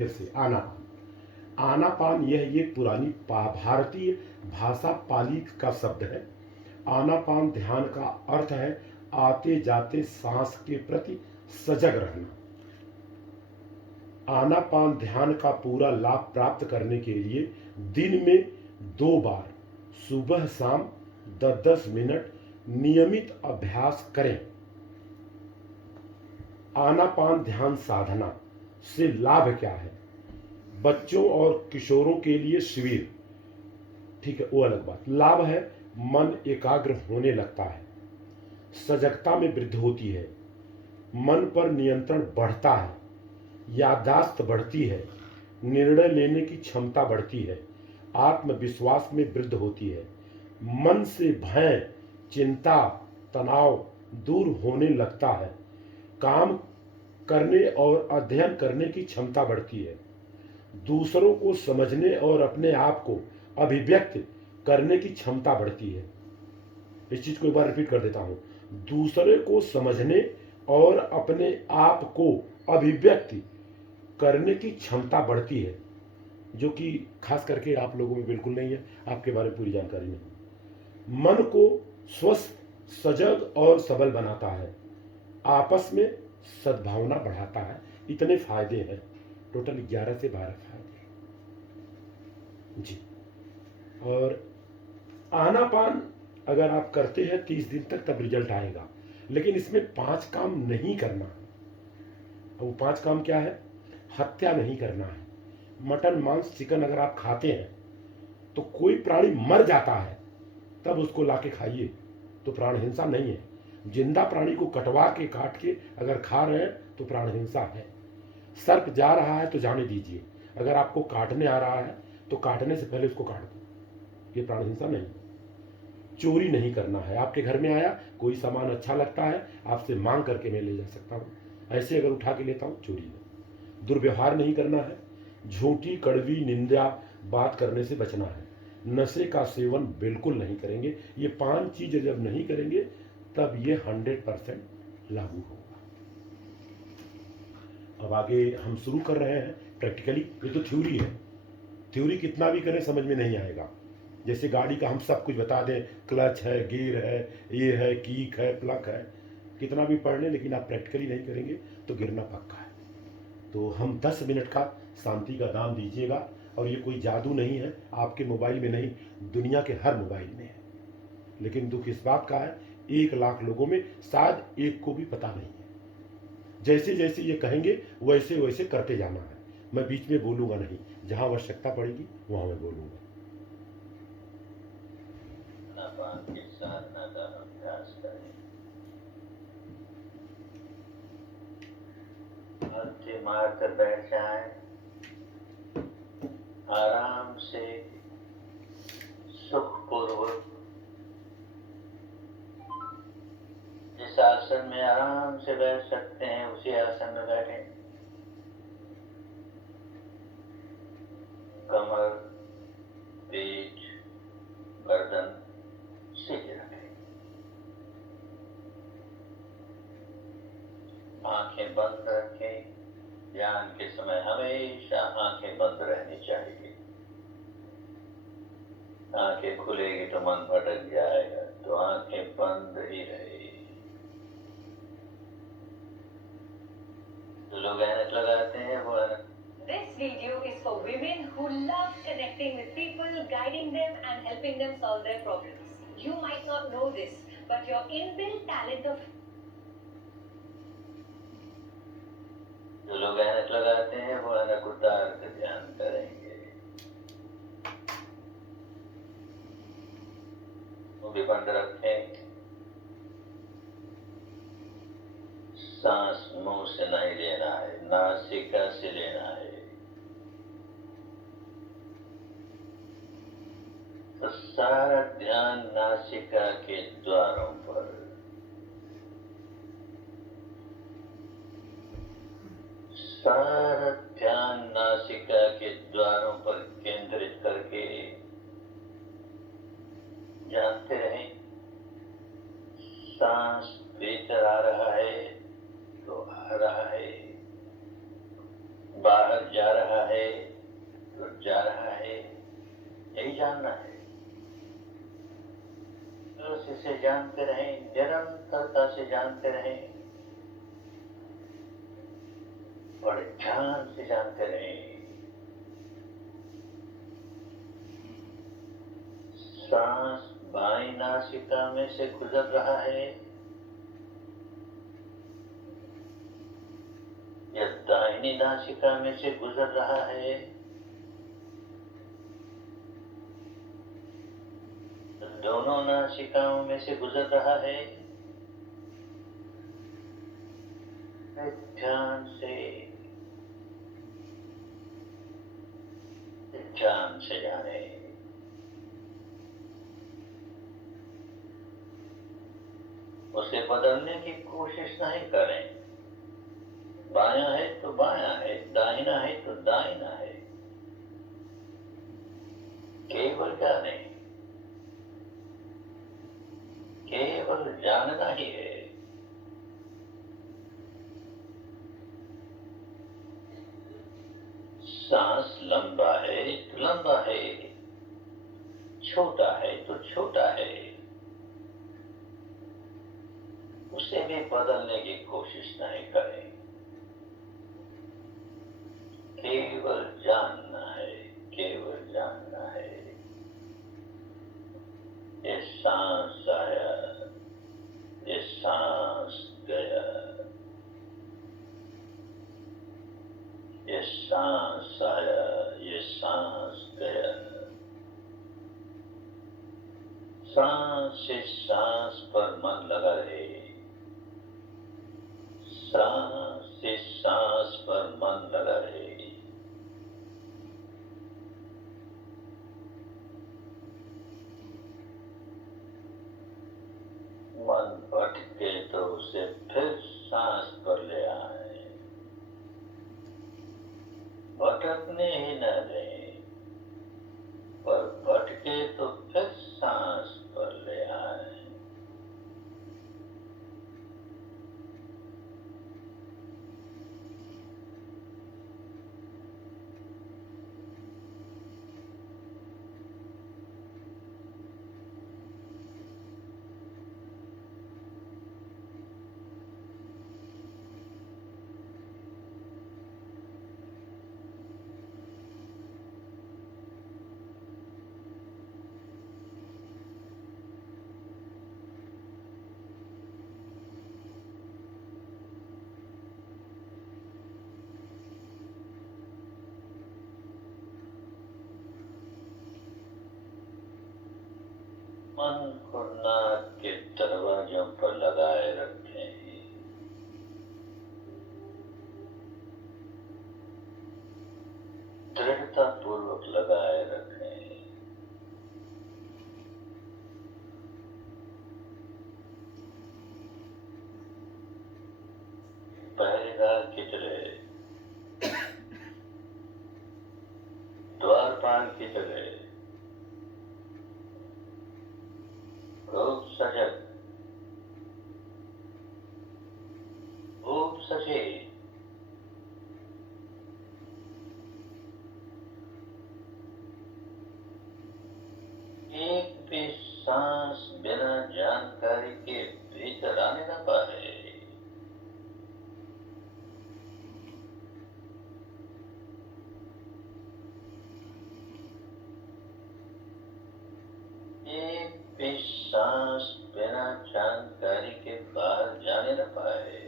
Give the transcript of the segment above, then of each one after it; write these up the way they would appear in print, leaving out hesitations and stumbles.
फिर से आनापान। आनापान यह एक पुरानी भारतीय भाषा पाली का शब्द है। आनापान ध्यान का अर्थ है आते जाते सांस के प्रति सजग रहना। आनापान ध्यान का पूरा लाभ प्राप्त करने के लिए दिन में 2 बार सुबह शाम 10-10 मिनट नियमित अभ्यास करें। आनापान ध्यान साधना से लाभ क्या है? बच्चों और किशोरों के लिए शिविर, ठीक है, वो अलग बात। लाभ है मन एकाग्र होने लगता है, सजगता में वृद्धि होती है, मन पर नियंत्रण बढ़ता है, याददाश्त बढ़ती है, निर्णय लेने की क्षमता बढ़ती है, आत्मविश्वास में वृद्धि होती है, मन से भय चिंता तनाव दूर होने लगता है, काम करने और अध्ययन करने की क्षमता बढ़ती है, दूसरों को समझने और अपने आप को अभिव्यक्त करने की क्षमता बढ़ती है। इस चीज को एक बार रिपीट कर देता हूं। दूसरे को समझने और अपने आप को अभिव्यक्त करने की क्षमता बढ़ती है, जो कि खास करके आप लोगों में बिल्कुल नहीं है, आपके बारे में पूरी जानकारी नहीं। मन को स्वस्थ सजग और सबल बनाता है, आपस में सद्भावना बढ़ाता है। इतने फायदे हैं, टोटल 11 से 12 फायदे जी। और आनापान अगर आप करते हैं 30 दिन तक तब रिजल्ट आएगा, लेकिन इसमें 5 काम नहीं करना है। वो 5 काम क्या है? हत्या नहीं करना है। मटन मांस चिकन अगर आप खाते हैं तो कोई प्राणी मर जाता है तब उसको लाके खाइए, तो प्राण हिंसा नहीं है। जिंदा प्राणी को कटवा के काट के अगर खा रहे हैं तो प्राण हिंसा है। सर्प जा रहा है तो जाने दीजिए, अगर आपको काटने आ रहा है तो काटने से पहले उसको काट दो, ये प्राण हिंसा नहीं। चोरी नहीं करना है। आपके घर में आया कोई सामान अच्छा लगता है, आपसे मांग करके मैं ले जा सकता हूँ, ऐसे अगर उठा के लेता हूँ चोरी है। दुर्व्यवहार नहीं करना है, झूठी कड़वी निंदा बात करने से बचना है, नशे का सेवन बिल्कुल नहीं करेंगे। ये 5 चीजें जब नहीं करेंगे तब ये 100% लागू होगा। अब आगे हम शुरू कर रहे हैं प्रैक्टिकली। ये तो थ्योरी है, थ्योरी कितना भी करें समझ में नहीं आएगा। जैसे गाड़ी का हम सब कुछ बता दें, क्लच है, गियर है, ये है, कीक है, प्लग है, कितना भी पढ़ लें, लेकिन आप प्रैक्टिकली नहीं करेंगे तो गिरना पक्का है। तो हम 10 मिनट का शांति का दान दीजिएगा। और ये कोई जादू नहीं है, आपके मोबाइल में नहीं, दुनिया के हर मोबाइल में है। लेकिन दुख इस बात का है 1 लाख लोगों में शायद एक को भी पता नहीं है। जैसे जैसे ये कहेंगे वैसे वैसे करते जाना है। मैं बीच में बोलूंगा नहीं, जहां आवश्यकता पड़ेगी वहां मैं बोलूंगा। के साधना का अभ्यास करें। दिमाग पर बैठ जाए, आराम से सुखपूर्वक जिस आसन में आराम से बैठ सकते हैं उसी आसन में बैठें। कमर, पेट, गर्दन सीधे रखें। आंखें बंद रखें। ध्यान के समय हमेशा आंखें बंद रहनी चाहिए। आंखें खुलेगी तो मन भटक जाएगा, तो आंखें बंद ही रहे। जो लोग ऐनक लगाते हैं वो ऐनक। This video is for women who love connecting with people, guiding them and helping them solve their problems. You might not know this, but your inbuilt talent of जो लोग ऐनक लगाते हैं वो ऐनक उतार कर ध्यान करेंगे। वो भी बंद रखें। सांस मुंह से नहीं लेना है, नासिका से लेना है। तो सारा ध्यान नासिका के द्वारों पर, सारा ध्यान नासिका के द्वारों पर केंद्रित करके जानते रहें। सांस भीतर आ रहा है तो आ रहा है, बाहर जा रहा है तो जा रहा है, यही जानना है। बस इसे जानते रहें, निरंतरता से जानते रहें और ध्यान से जानते रहें। सांस बाईं नासिका में से गुजर रहा है या दाहिनी नासिका में से गुजर रहा है, दोनों नासिकाओं में से गुजर रहा है, ध्यान से जाने। उसे बदलने की कोशिश नहीं करें। बायां है तो बायां है, दाहिना है तो दाहिना है, केवल जाने, केवल जानना ही है। सांस लंबा है तो लंबा है, छोटा है तो छोटा है, उसे भी बदलने की कोशिश नहीं करें। केवल जानना है, केवल जानना है। ये सांस आया, ये सांस गया, ये सांस आया, ये सांस गया। सांस से सांस पर मन लगा रहे, सांस से सांस पर मन लगा रहे। मन भटके तो उसे फिर सांस पर ले आए, भटकने ही न दें, पर भटके तो फिर सांस पर ले आए। मन को नाक के दरवाजों पर लगाए रखें, दृढ़ता पूर्वक लगाए रखें। पहरेदार की तरह, द्वारपाल की तरह खूब सजग, खूब सचेत, एक भी सांस बिना जानकारी के भीतर आने न पाए। एक भी सांस बिना जानकारी के बाहर जाने न पाए।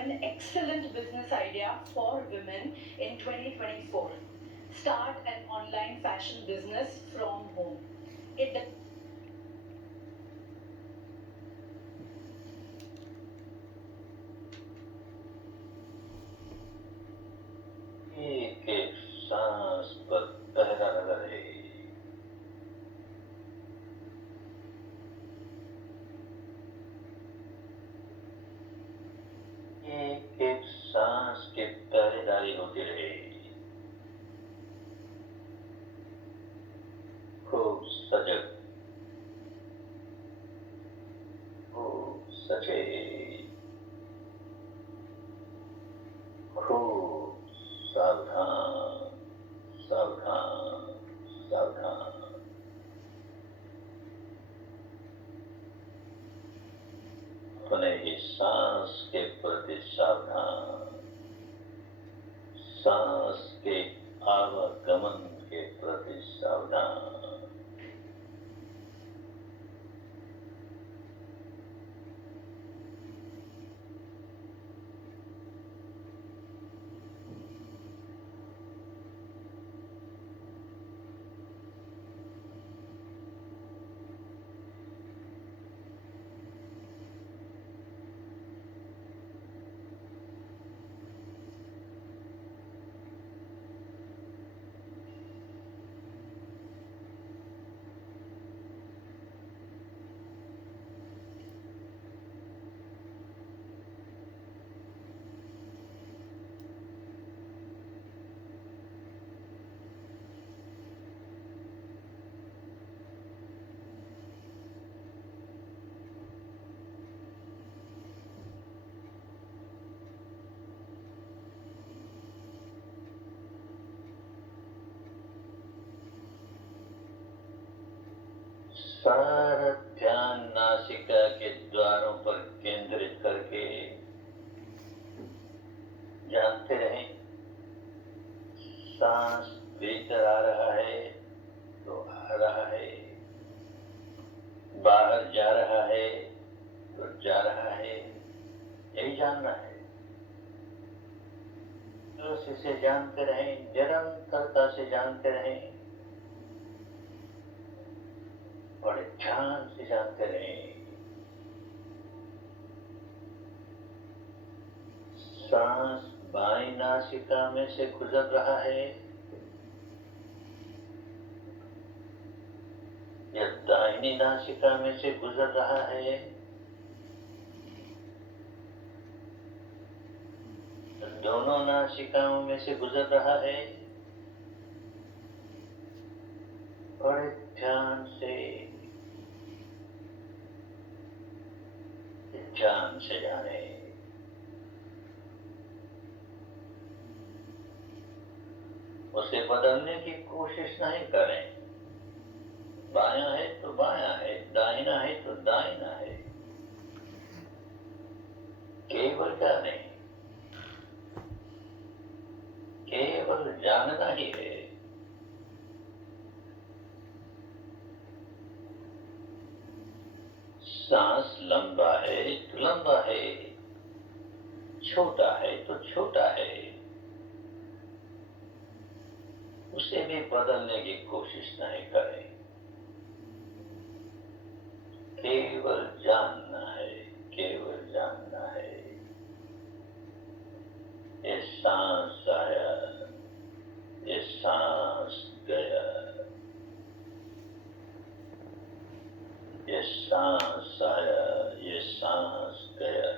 an excellent business idea for women in 2024. Start an online fashion business from home. It एक एक सांस पर पहरा लगा रहे। एक एक सांस की पहरेदारी होती रहे। खूब सजग, खूब सचेत, खूब सावधान, सावधान, सावधान। अपने ही सांस के प्रति सावधान, सांस के आवागमन के प्रति सावधान। सारा ध्यान नासिका के द्वारों पर केंद्रित करके जानते रहें, सांस भीतर आ रहा है तो आ रहा है, बाहर जा रहा है तो जा रहा है, यही जानना है। बस इसे जानते रहें, निरंतरता से जानते रहें, बड़े ध्यान से जानते रहें। सांस बाईं नासिका में से गुजर रहा है या दाहिनी नासिका में से गुजर रहा है, दोनों नासिकाओं में से गुजर रहा है, बड़े ध्यान से जाने। उसे बदलने की कोशिश नहीं करें। बायां है तो बायां है, दाहिना है तो दाहिना है, केवल जाने, केवल जानना ही है। सांस लंबा है तो लंबा है, छोटा है तो छोटा है, उसे भी बदलने की कोशिश नहीं करें। केवल जानना है, केवल जानना है। ये सांस आया, ये सांस गया, ये सांस आया, ये सांस गया।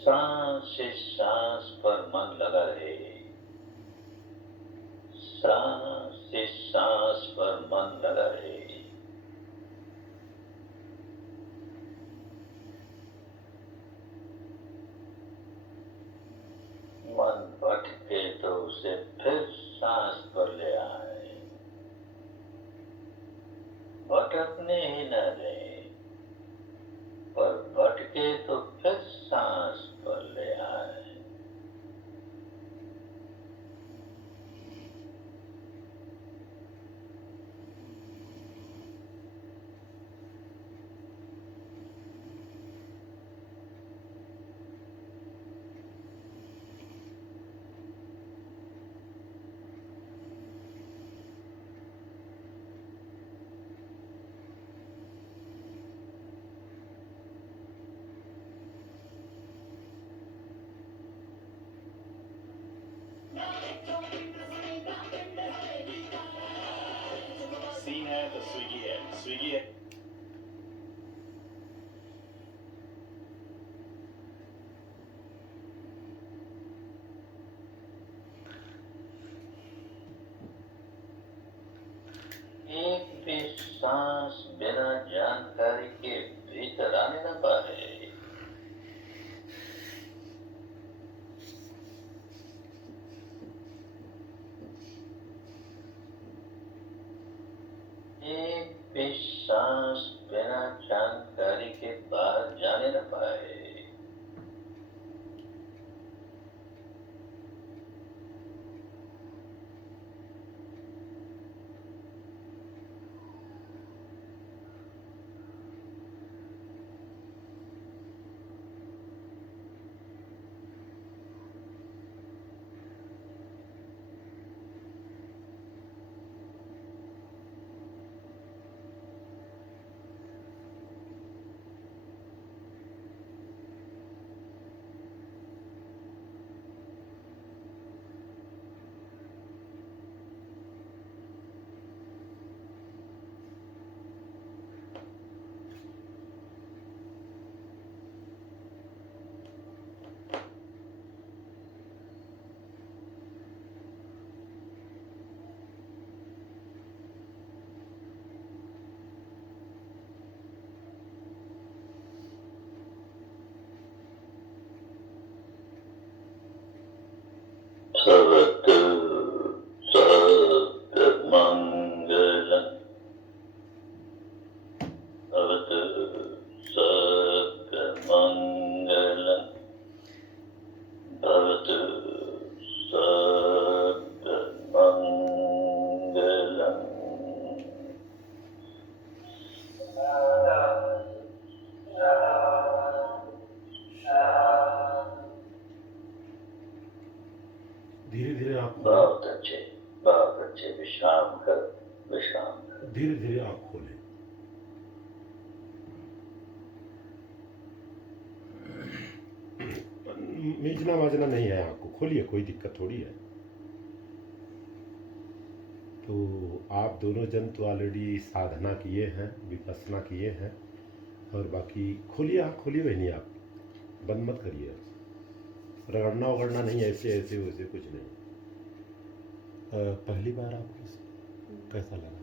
सांस से सांस पर मन लगा रहे, सांस से सांस पर मन लगा रहे। मन भटके तो उसे फिर सांस पर ले आए, भटकने ही न दें, पर भटके तो फिर सांस पर ले आए। स्विगी है एक भी सांस बिना जानकारी के भीतर आने न पाए। एक भी सांस बिना जानकारी के बाहर जाने न पाए। सर्वत्र सर्वमंगलं भवतु सर्वमंगलं भवतु सर्वमंगलं। धीरे धीरे आप बहुत अच्छे विश्राम करो, विश्राम करो। धीरे धीरे आँख खोलें। मीचना वाजना नहीं है, आँख को खोलिए, कोई दिक्कत थोड़ी है। तो आप दोनों जन तो ऑलरेडी साधना किए हैं, विपස්සना किए हैं, और बाकी खोलिए, आँख खोलिए बहनी, आप बंद मत करिए। रगड़ना उगड़ना नहीं, ऐसे ऐसे वैसे कुछ नहीं। पहली बार आपको कैसा लगा?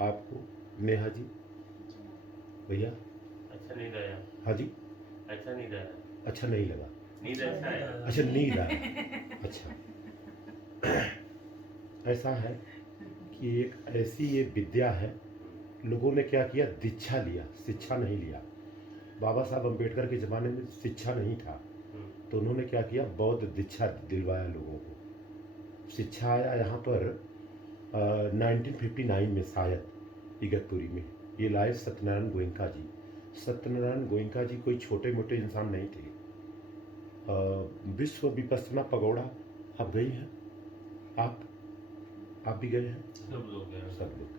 आपको नेहा जी, भैया? अच्छा नहीं रहा। हाँ जी, अच्छा नहीं रहा। अच्छा नहीं लगा? नींद अच्छा है। अच्छा नींद आया। अच्छा, ऐसा है कि एक ऐसी ये विद्या है, लोगों ने क्या किया, दीक्षा लिया, शिक्षा नहीं लिया। बाबा साहब अम्बेडकर के ज़माने में शिक्षा नहीं था, तो उन्होंने क्या किया, बौद्ध दीक्षा दिलवाया लोगों को। शिक्षा आया यहाँ पर 1959 में शायद इगतपुरी में, ये लाए सत्यनारायण गोयनका जी। सत्यनारायण गोयनका जी कोई छोटे मोटे इंसान नहीं थे। विश्व विपස්සना पगोड़ा आप गई हैं? आप भी गए हैं? सब लोग गए। सब लोग गए।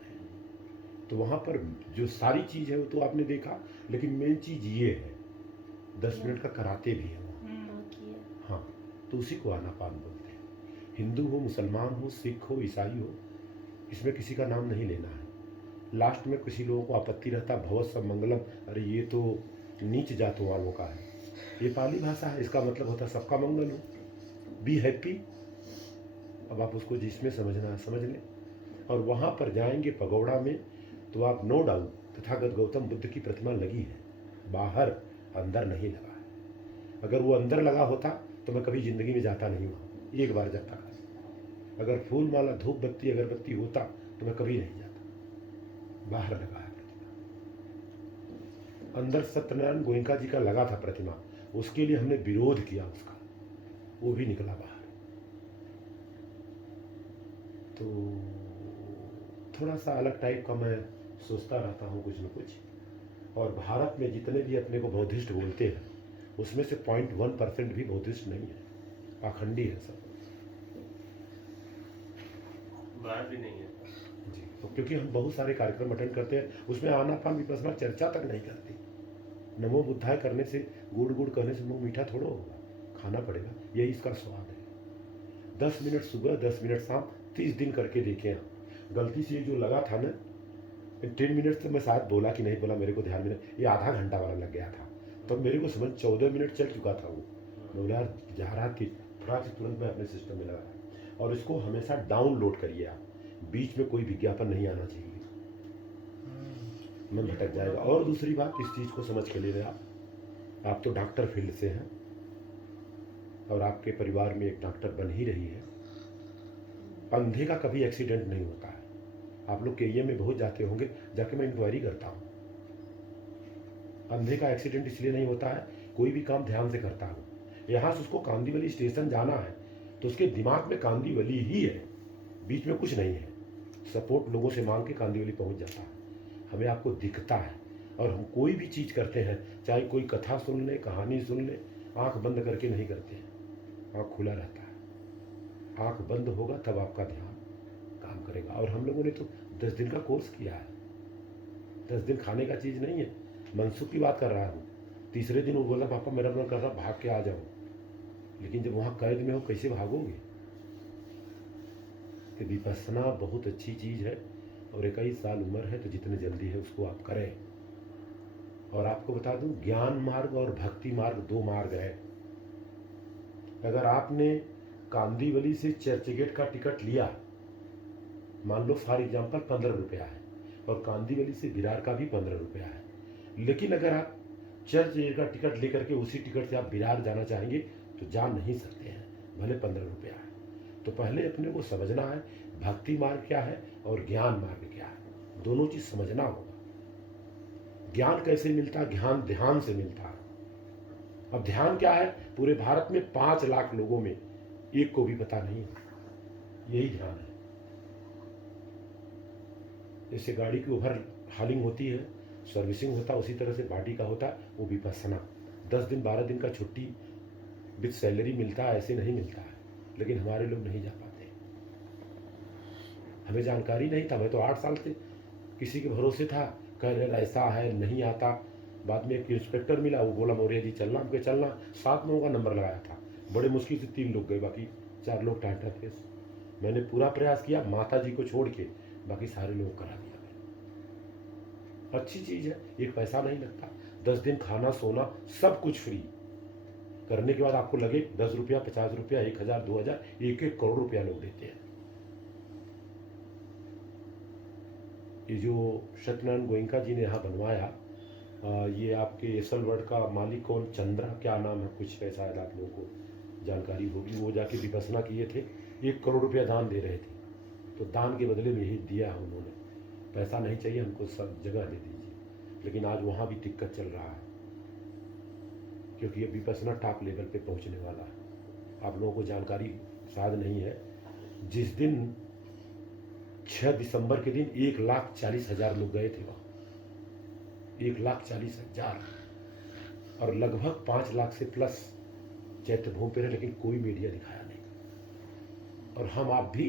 तो वहाँ पर जो सारी चीज़ है वो तो आपने देखा, लेकिन मेन चीज़ ये है, 10 मिनट का कराते भी है वहाँ। हाँ, तो उसी को आनापान बोलते हैं। हिंदू हो, मुसलमान हो, सिख हो, ईसाई हो, इसमें किसी का नाम नहीं लेना है। लास्ट में किसी लोगों को आपत्ति रहता, भवत सब मंगलम, अरे ये तो नीच जातों वालों का है। ये पाली भाषा है, इसका मतलब होता है सबका मंगल हो, बी हैप्पी। अब आप उसको जिसमें समझना है समझ लें। और वहाँ पर जाएंगे पगोड़ा में, तो आप नो डाउट तथागत गौतम बुद्ध की प्रतिमा लगी है बाहर, अंदर नहीं लगा है। अगर वो अंदर लगा होता तो मैं कभी ज़िंदगी में जाता नहीं वहाँ, एक बार जाता। अगर फूल माला धूप बत्ती अगरबत्ती होता तो मैं कभी नहीं जाता। बाहर लगा है प्रतिमा, अंदर सत्यनारायण गोयनका जी का लगा था प्रतिमा, उसके लिए हमने विरोध किया उसका, वो भी निकला बाहर। तो थोड़ा सा अलग टाइप का मैं सोचता रहता हूँ कुछ न कुछ। और भारत में जितने भी अपने को बौद्धिस्ट बोलते हैं, उसमें से 0.1% भी बौद्धिस्ट नहीं है, पाखंडी है सब बाहर भी नहीं है जी। तो क्योंकि हम बहुत सारे कार्यक्रम अटेंड करते हैं, उसमें आनापान विपස්සना चर्चा तक नहीं करते। नमो बुद्धाय करने से, गुड़ गुड़ कहने से मुँह मीठा थोड़ा होगा, खाना पड़ेगा, यही इसका स्वाद है। 10 मिनट सुबह, 10 मिनट शाम, 30 दिन करके देखें आप। गलती से ये जो लगा था ना 10 मिनट से मैं शायद बोला कि नहीं बोला मेरे को ध्यान में नहीं, ये आधा घंटा वाला लग गया था। तो मेरे को समझ 14 मिनट चल चुका था वो। मैं बोला यार जा रहा कि थोड़ा सा तुरंत मैं अपने सिस्टम में लगाया। और इसको हमेशा डाउनलोड करिए आप, बीच में कोई विज्ञापन नहीं आना चाहिए, मन भटक जाएगा। और दूसरी बात इस चीज़ को समझ के लिए आप तो डॉक्टर फील्ड से हैं और आपके परिवार में एक डॉक्टर बन ही रही है। अंधे का कभी एक्सीडेंट नहीं होता है। आप लोग केईए में बहुत जाते होंगे, जाके मैं इंक्वायरी करता हूँ। अंधे का एक्सीडेंट इसलिए नहीं होता है, कोई भी काम ध्यान से करता हूँ। यहाँ से उसको कांदीवली स्टेशन जाना है तो उसके दिमाग में कांदीवली ही है, बीच में कुछ नहीं है। सपोर्ट लोगों से मांग के कांदीवली पहुँच जाता है। हमें आपको दिखता है। और हम कोई भी चीज़ करते हैं, चाहे कोई कथा सुन ले, कहानी सुन ले, आँख बंद करके नहीं करते हैं, आँख खुला रहता है। आँख बंद होगा तब आपका ध्यान काम करेगा। और हम लोगों ने तो 10 दिन का कोर्स किया है। 10 दिन खाने का चीज़ नहीं है। मनसुख की बात कर रहा हूँ। तीसरे दिन वो बोला पापा मेरा मन कर रहा भाग के आ जाओ, लेकिन जब वहाँ कैद में हो कैसे भागोगे। कि विपස්සना बहुत अच्छी चीज़ है और 21 साल उम्र है, तो जितने जल्दी है उसको आप करें। और आपको बता दूं, ज्ञान मार्ग और भक्ति मार्ग 2 मार्ग है। अगर आपने कांदीवली से चर्चगेट का टिकट लिया, मान लो फॉर एग्जाम्पल 15 रुपया है, और कांदीवली से विरार का भी 15 रुपया है, लेकिन अगर आप चर्चगेट का टिकट लेकर के उसी टिकट से आप विरार जाना चाहेंगे तो जा नहीं सकते हैं, भले 15 रुपया है। तो पहले अपने को समझना है भक्ति मार्ग क्या है और ज्ञान मार्ग क्या है, दोनों चीज़ समझना होगा। ज्ञान कैसे मिलता है? ज्ञान ध्यान से मिलता है। अब ध्यान क्या है? पूरे भारत में 5 लाख लोगों में एक को भी पता नहीं, यही ध्यान है। जैसे गाड़ी की ओवर हालिंग होती है, सर्विसिंग होता है, उसी तरह से बॉडी का होता है वो विपස්සना। 10 दिन 12 दिन का छुट्टी विद सैलरी मिलता है, ऐसे नहीं मिलता है। लेकिन हमारे लोग नहीं जा पाते, हमें जानकारी नहीं था। मैं तो 8 साल से किसी के भरोसे था, कह रहे ऐसा है नहीं आता। बाद में एक इंस्पेक्टर मिला, वो बोला मौर्य जी चलना, हमके चलना। 7 लोगों का नंबर लगाया था, बड़े मुश्किल से 3 लोग गए, बाकी 4 लोग टाटा फेस। मैंने पूरा प्रयास किया माता जी को छोड़ के, बाकी सारे लोग करा दिया। अच्छी चीज़ है, एक पैसा नहीं लगता। 10 दिन खाना सोना सब कुछ फ्री करने के बाद आपको लगे 10 रुपया 50 रुपया 1000 2000 1-1 करोड़ रुपया लोग देते हैं। ये जो सत्यनारायण गोयनका जी ने यहाँ बनवाया, ये आपके एसल वर्ड का मालिक कौन, चंद्रा क्या नाम है कुछ ऐसा है, आप लोगों को जानकारी होगी। वो जाके विपස්සना किए थे, 1 करोड़ रुपया दान दे रहे थे। तो दान के बदले में यही दिया है उन्होंने। पैसा नहीं चाहिए हमको, सब जगह दे दीजिए। लेकिन आज वहाँ भी दिक्कत चल रहा है, क्योंकि ये विपස්සना टॉप लेवल पे पहुँचने वाला है। आप लोगों को जानकारी शायद नहीं है, जिस दिन 6 दिसंबर के दिन 1,40,000 लोग गए थे वहाँ, 1,40,000, और लगभग 5 लाख से प्लस चैत्य भूमि पे रहे, लेकिन कोई मीडिया दिखाया नहीं। और हम आप भी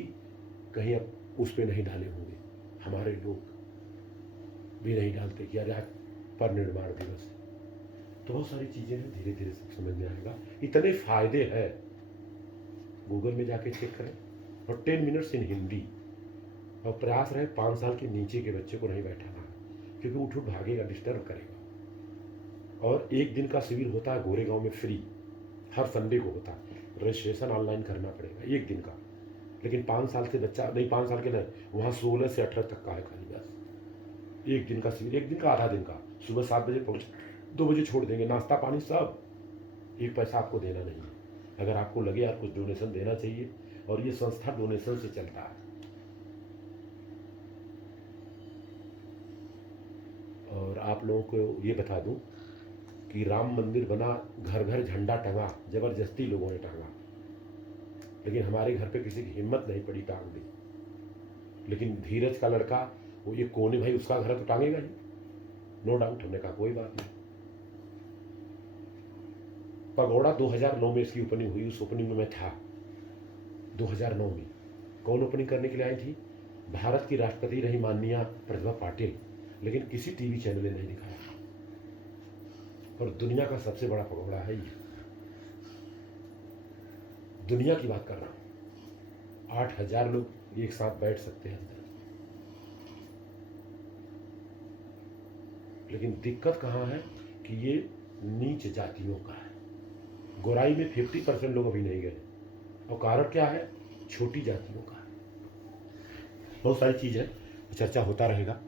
कहीं अब उस पर नहीं डाले होंगे, हमारे लोग भी नहीं डालते कि अरे परिनिर्वाण दिवस है। तो बहुत सारी चीज़ें हैं, धीरे धीरे सब समझ में आएगा। इतने फायदे हैं, गूगल में जाके चेक करें। और 10 मिनट्स इन हिंदी, और प्रयास रहे 5 साल के नीचे के बच्चे को नहीं बैठाना, क्योंकि उठ उठ भागेगा, डिस्टर्ब करेगा। और 1 दिन का शिविर होता है गोरेगांव में फ्री, हर संडे को होता है। रजिस्ट्रेशन ऑनलाइन करना पड़ेगा 1 दिन का, लेकिन 5 साल से बच्चा नहीं, 5 साल के नहीं, वहाँ 16 से 18 तक का है खाली बस। 1 दिन का शिविर, 1 दिन का आधा दिन का, सुबह 7 बजे पहुँच 2 बजे छोड़ देंगे, नाश्ता पानी सब, 1 पैसा आपको देना नहीं है। अगर आपको लगे यार कुछ डोनेशन देना चाहिए, और ये संस्था डोनेशन से चलता है। और आप लोगों को ये बता दूं कि राम मंदिर बना, घर घर झंडा टंगा, जबरदस्ती लोगों ने टांगा, लेकिन हमारे घर पे किसी की हिम्मत नहीं पड़ी टांग दी। लेकिन धीरज का लड़का, वो ये कोने भाई, उसका घर तो टांगेगा ही, नो डाउट। हमने कहा कोई बात नहीं। पगोड़ा 2009 में इसकी ओपनिंग हुई, उस ओपनिंग में मैं था 2009 में। कौन ओपनिंग करने के लिए आई थी? भारत की राष्ट्रपति रही माननीय प्रतिभा पाटिल, लेकिन किसी टीवी चैनल ने नहीं दिखाया। और दुनिया का सबसे बड़ा पगोड़ा है ये, दुनिया की बात कर रहा हूँ। 8,000 लोग एक साथ बैठ सकते हैं अंदर। लेकिन दिक्कत कहाँ है कि ये नीच जातियों का है। गोराई में 50% लोग अभी नहीं गए, और कारण क्या है? छोटी जातियों का है। बहुत सारी चीज़ है, चर्चा होता रहेगा।